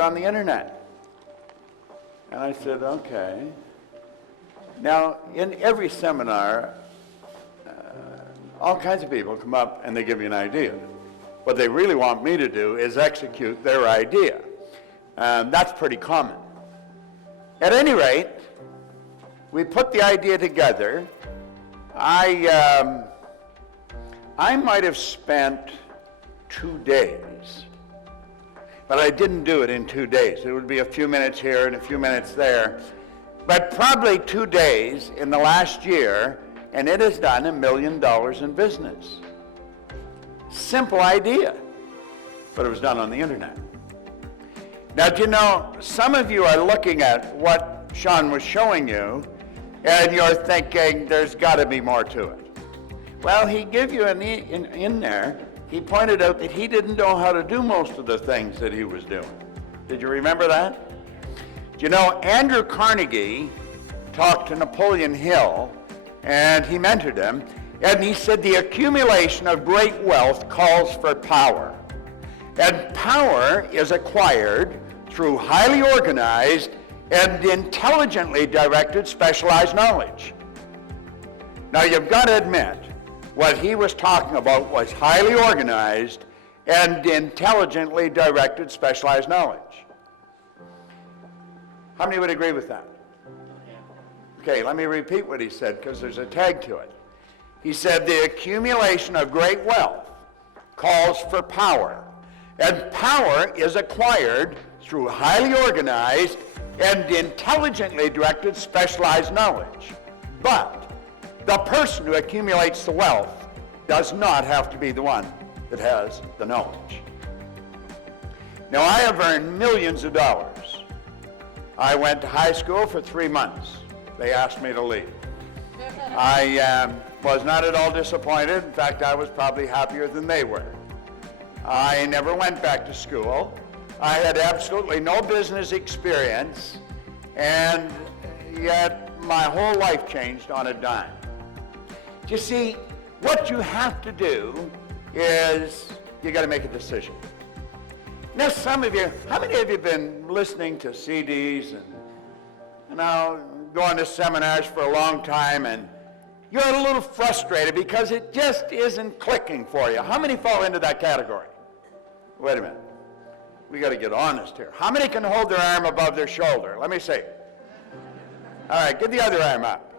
on the internet. And I said, okay. Now, in every seminar, all kinds of people come up and they give you an idea. What they really want me to do is execute their idea. That's pretty common. At any rate, we put the idea together. I might have spent 2 days, but I didn't do it in 2 days. It would be a few minutes here and a few minutes there, but probably 2 days in the last year, and it has done $1 million in business. Simple idea, but it was done on the internet. Now, do you know, some of you are looking at what Sean was showing you, and you're thinking there's got to be more to it. Well, he gave you in there, he pointed out that he didn't know how to do most of the things that he was doing. Did you remember that? Do you know, Andrew Carnegie talked to Napoleon Hill, and he mentored him, and he said the accumulation of great wealth calls for power. And power is acquired through highly organized and intelligently directed specialized knowledge. Now, you've got to admit, what he was talking about was highly organized and intelligently directed specialized knowledge. How many would agree with that? Okay, let me repeat what he said, because there's a tag to it. He said the accumulation of great wealth calls for power, and power is acquired through highly organized and intelligently directed specialized knowledge. But the person who accumulates the wealth does not have to be the one that has the knowledge. Now, I have earned millions of dollars. I went to high school for 3 months. They asked me to leave. I was not at all disappointed. In fact, I was probably happier than they were. I never went back to school. I had absolutely no business experience, and yet my whole life changed on a dime. You see, what you have to do is you got to make a decision. Now, some of you, how many of you have been listening to CDs and going to seminars for a long time, and you're a little frustrated because it just isn't clicking for you? How many fall into that category? Wait a minute. We got to get honest here. How many can hold their arm above their shoulder? Let me see. All right, get the other arm up.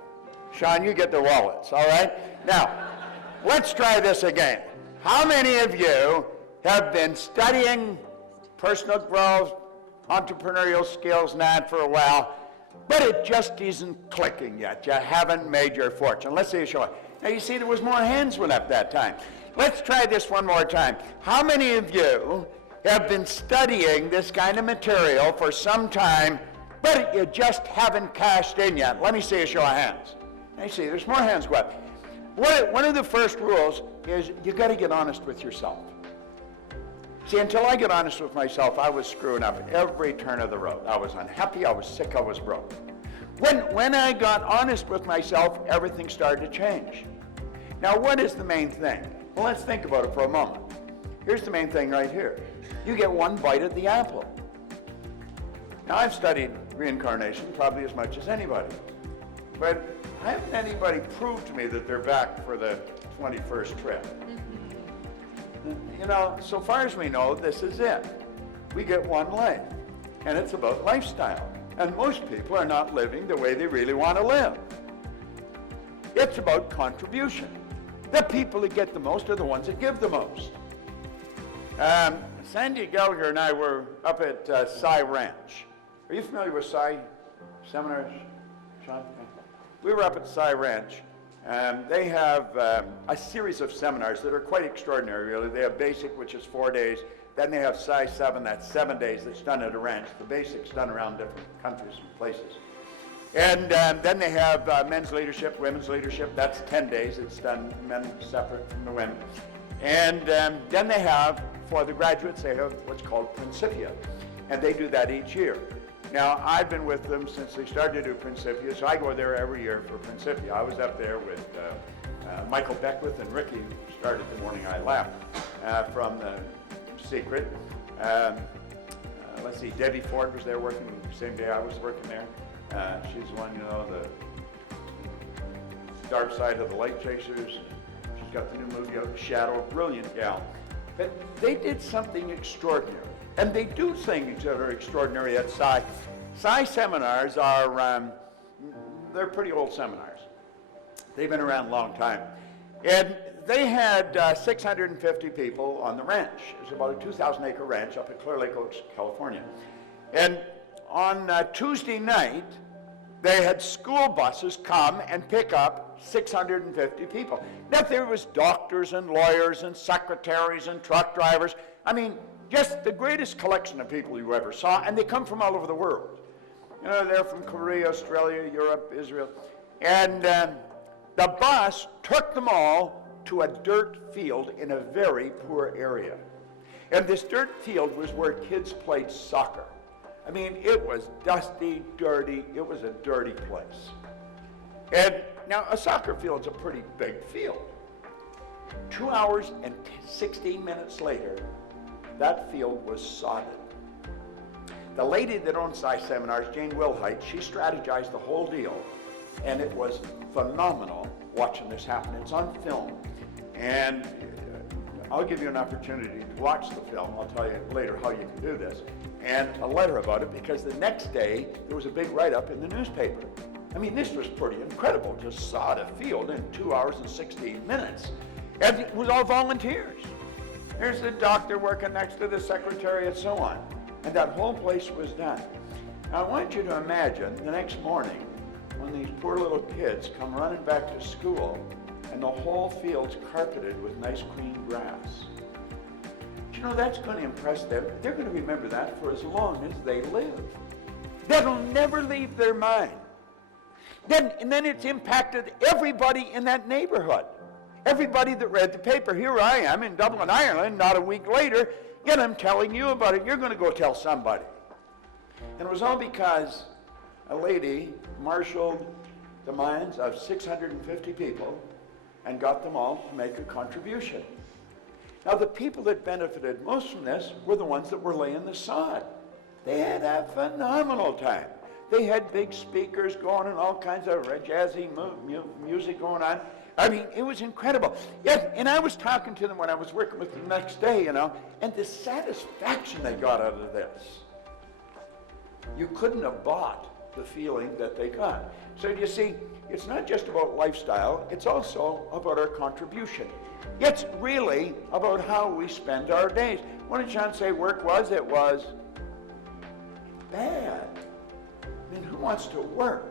Sean, you get the wallets, all right? Now, let's try this again. How many of you have been studying personal growth, entrepreneurial skills, and that for a while, but it just isn't clicking yet? You haven't made your fortune. Let's see you show it. Now, you see, there was more hands went up that time. Let's try this one more time. How many of you have been studying this kind of material for some time, but you just haven't cashed in yet? Let me see a show of hands. Now, you see, there's more hands go up. One of the first rules is you got to get honest with yourself. See, until I get honest with myself, I was screwing up every turn of the road. I was unhappy, I was sick, I was broke. When I got honest with myself, everything started to change. Now, what is the main thing? Well, let's think about it for a moment. Here's the main thing right here. You get one bite at the apple. Now, I've studied reincarnation probably as much as anybody, but haven't anybody proved to me that they're back for the 21st trip. You know, so far as we know, this is it. We get one life, and it's about lifestyle. And most people are not living the way they really want to live. It's about contribution. The people that get the most are the ones that give the most. Sandy Gallagher and I were up at Cy Ranch. Are you familiar with Cy seminars, Sean? We were up at Cy Ranch. They have a series of seminars that are quite extraordinary, really. They have basic, which is 4 days. Then they have Psi 7, that's 7 days, that's done at a ranch. The basic's done around different countries and places. And then they have men's leadership, women's leadership. That's 10 days. It's done men separate from the women. And then they have, for the graduates, they have what's called Principia. And they do that each year. Now, I've been with them since they started to do Principia, so I go there every year for Principia. I was up there with Michael Beckwith and Ricky, who started the morning I left from the Secret. let's see, Debbie Ford was there working the same day I was working there. She's the one, you know, the Dark Side of the Light Chasers. She's got the new movie out, Shadow, brilliant gal. But they did something extraordinary. And they do things that are extraordinary at Psi. Psi seminars are, they're pretty old seminars. They've been around a long time. And they had 650 people on the ranch. It was about a 2,000-acre ranch up at Clear Lake Oaks, California. And on Tuesday night, they had school buses come and pick up 650 people. Now, there was doctors and lawyers and secretaries and truck drivers. I mean, just the greatest collection of people you ever saw, and they come from all over the world. You know, they're from Korea, Australia, Europe, Israel. And the bus took them all to a dirt field in a very poor area. And this dirt field was where kids played soccer. I mean, it was dusty, dirty. It was a dirty place. And now a soccer field's a pretty big field. 2 hours and 16 minutes later, that field was sodded. The lady that owns Psi Seminars, Jane Wilhite, she strategized the whole deal, and it was phenomenal watching this happen. It's on film, and I'll give you an opportunity to watch the film. I'll tell you later how you can do this, and a letter about it, because the next day there was a big write-up in the newspaper. I mean, this was pretty incredible, to sod a field in 2 hours and 16 minutes. And it was all volunteers. There's the doctor working next to the secretary and so on. And that whole place was done. Now, I want you to imagine the next morning when these poor little kids come running back to school and the whole field's carpeted with nice clean grass. Do you know, that's going to impress them. They're going to remember that for as long as they live. That'll never leave their mind. And then it's impacted everybody in that neighborhood. Everybody that read the paper. Here I am in Dublin, Ireland, not a week later, yet I'm telling you about it. You're going to go tell somebody. And it was all because a lady marshaled the minds of 650 people and got them all to make a contribution. Now, the people that benefited most from this were the ones that were laying the sod. They had a phenomenal time. They had big speakers going and all kinds of jazzy music going on. I mean, it was incredible. Yeah, and I was talking to them when I was working with them the next day, you know, and the satisfaction they got out of this. You couldn't have bought the feeling that they got. So you see, it's not just about lifestyle, it's also about our contribution. It's really about how we spend our days. What did John say work was? It was bad. I mean, who wants to work?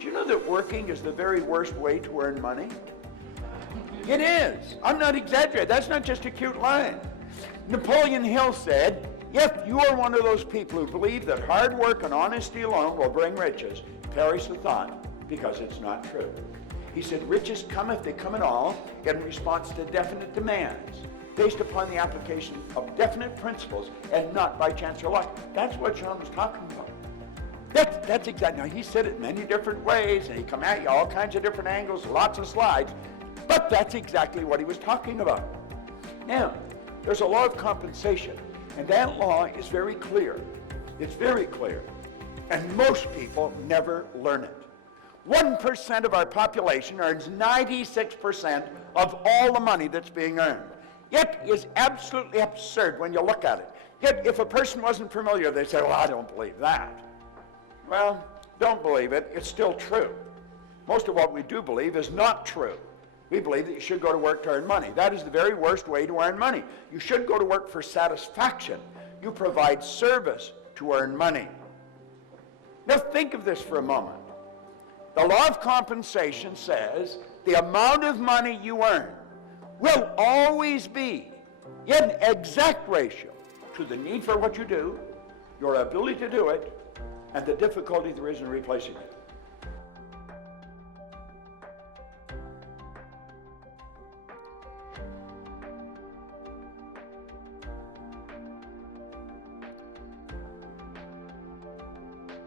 Do you know that working is the very worst way to earn money? It is. I'm not exaggerating. That's not just a cute line. Napoleon Hill said, if you are one of those people who believe that hard work and honesty alone will bring riches, perish the thought, because it's not true. He said, riches come, if they come at all, in response to definite demands, based upon the application of definite principles and not by chance or luck. That's what John was talking about. That's exactly. Now, he said it many different ways, and he come at you all kinds of different angles, lots of slides, but that's exactly what he was talking about. Now, there's a law of compensation, and that law is very clear. It's very clear, and most people never learn it. 1% of our population earns 96% of all the money that's being earned. It is absolutely absurd when you look at it. Yet, if a person wasn't familiar, they'd say, well, I don't believe that. Well, don't believe it. It's still true. Most of what we do believe is not true. We believe that you should go to work to earn money. That is the very worst way to earn money. You should go to work for satisfaction. You provide service to earn money. Now think of this for a moment. The law of compensation says the amount of money you earn will always be in exact ratio to the need for what you do, your ability to do it, and the difficulty there is in replacing it.